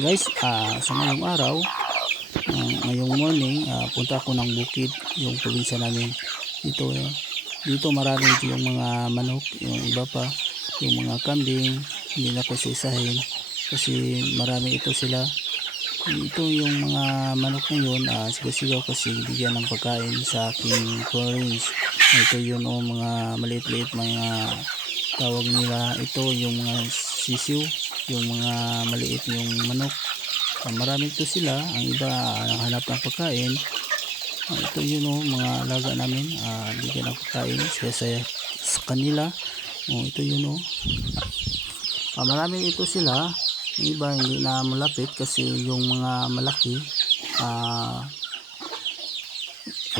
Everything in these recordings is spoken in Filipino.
guys ah, sa ngayong araw ah, ngayong morning ah, punta ako ng bukid yung probinsya namin. Dito eh. dito marami dito yung mga manok yung iba pa yung mga kambing hindi na ko isa-isahin kasi marami ito sila. Ito yung mga manok na yun ah, sigasigaw kasi bigyan ng pagkain sa aking parents ito yun o mga maliit-liit mga tawag nila. Ito yung mga sisiw yung mga maliit yung manok. Ah, marami ito sila. Ang iba ah, hanap ng pagkain. Ah, ito yun o mga alaga namin. Ah, bigyan ng pagkain. Sa, sa, sa kanila. Oh, ito yun o Ah, marami ito sila. Yung iba hindi na malapit kasi yung mga malaki. Ah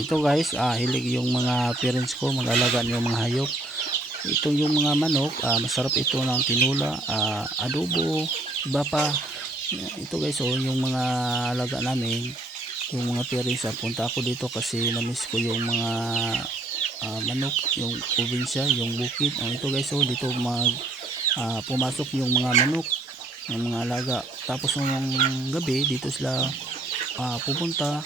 ito guys. Ah, hilig yung mga parents ko mag-alaga ng mga hayop ito yung mga manok. Ah, masarap ito ng tinula ah, adobo iba pa ito guys oh yung mga alaga namin yung mga parents ah, punta ako dito kasi namiss ko yung mga ah, manok yung probinsya yung bukid. Ah, ito guys oh dito mag ah, pumasok yung mga manok yung mga alaga. Tapos ng gabi dito sila ah, pupunta.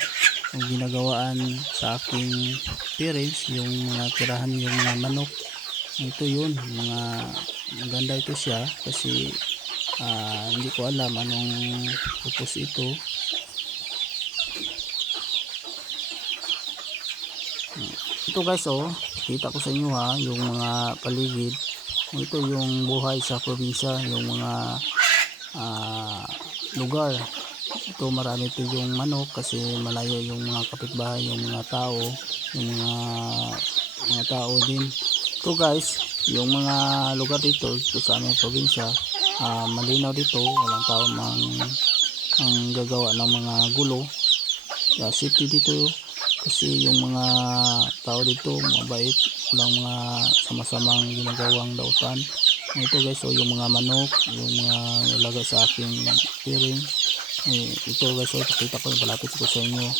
Yung ginagawaan sa aking parents yung mga tirahan yung mga manok ito yun mga maganda ito siya kasi ah, hindi ko alam anong purpose ito. Ito guys oh kita ko sa inyo ha yung mga paligid. Ito yung buhay sa probinsya yung mga ah, lugar. Ito marami ito yung manok kasi malayo yung mga kapitbahay yung mga tao yung mga mga tao din ito guys yung mga lugar dito dito sa aming probinsya ah, malinaw dito walang tao mang ang gagawa ng mga gulo. Kaya safety dito kasi yung mga tao dito mabait walang mga sama-samang ginagawang dautan. Ito guys so yung mga manok yung mga nalaga sa aking piring eh, ito guys so pakita ko yung palapit ko sa inyo.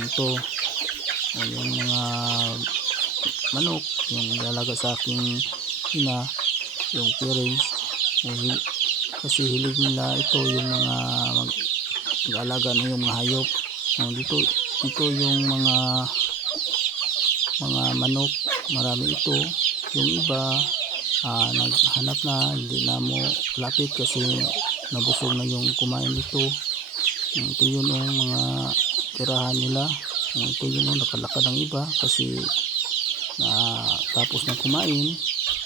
Ito oh, yung mga manok yung nalaga sa aking ina yung parents. Eh, kasi hilig nila ito yung mga mag, mag-alaga na yung mga hayop. Oh, dito ito yung mga mga manok marami ito. Yung iba ah, naghanap na hindi na mo lapit kasi nabusog na yung kumain nito. Ito yun yung mga tirahan nila. Ito yun yung nakalakad ng iba kasi na tapos na kumain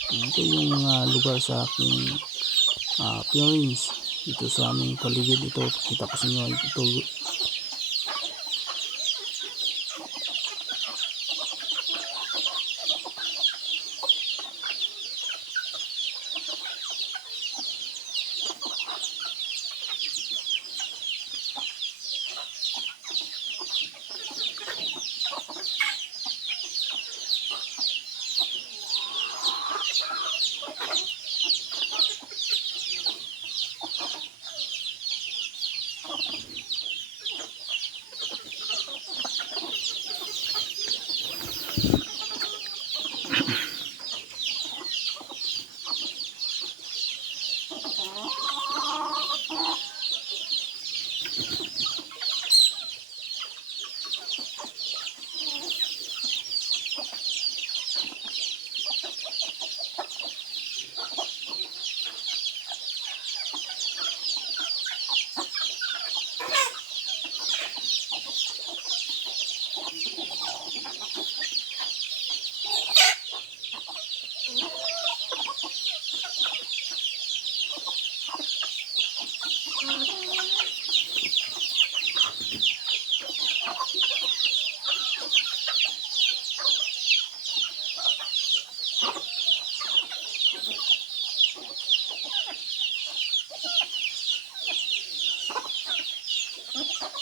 ito yung mga lugar sa aking uh, parents dito sa aming paligid ito. Kita ko sa inyo ito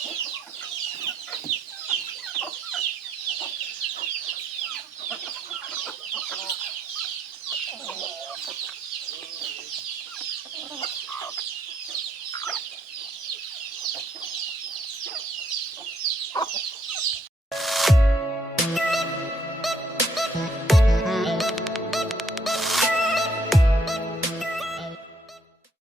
Oh.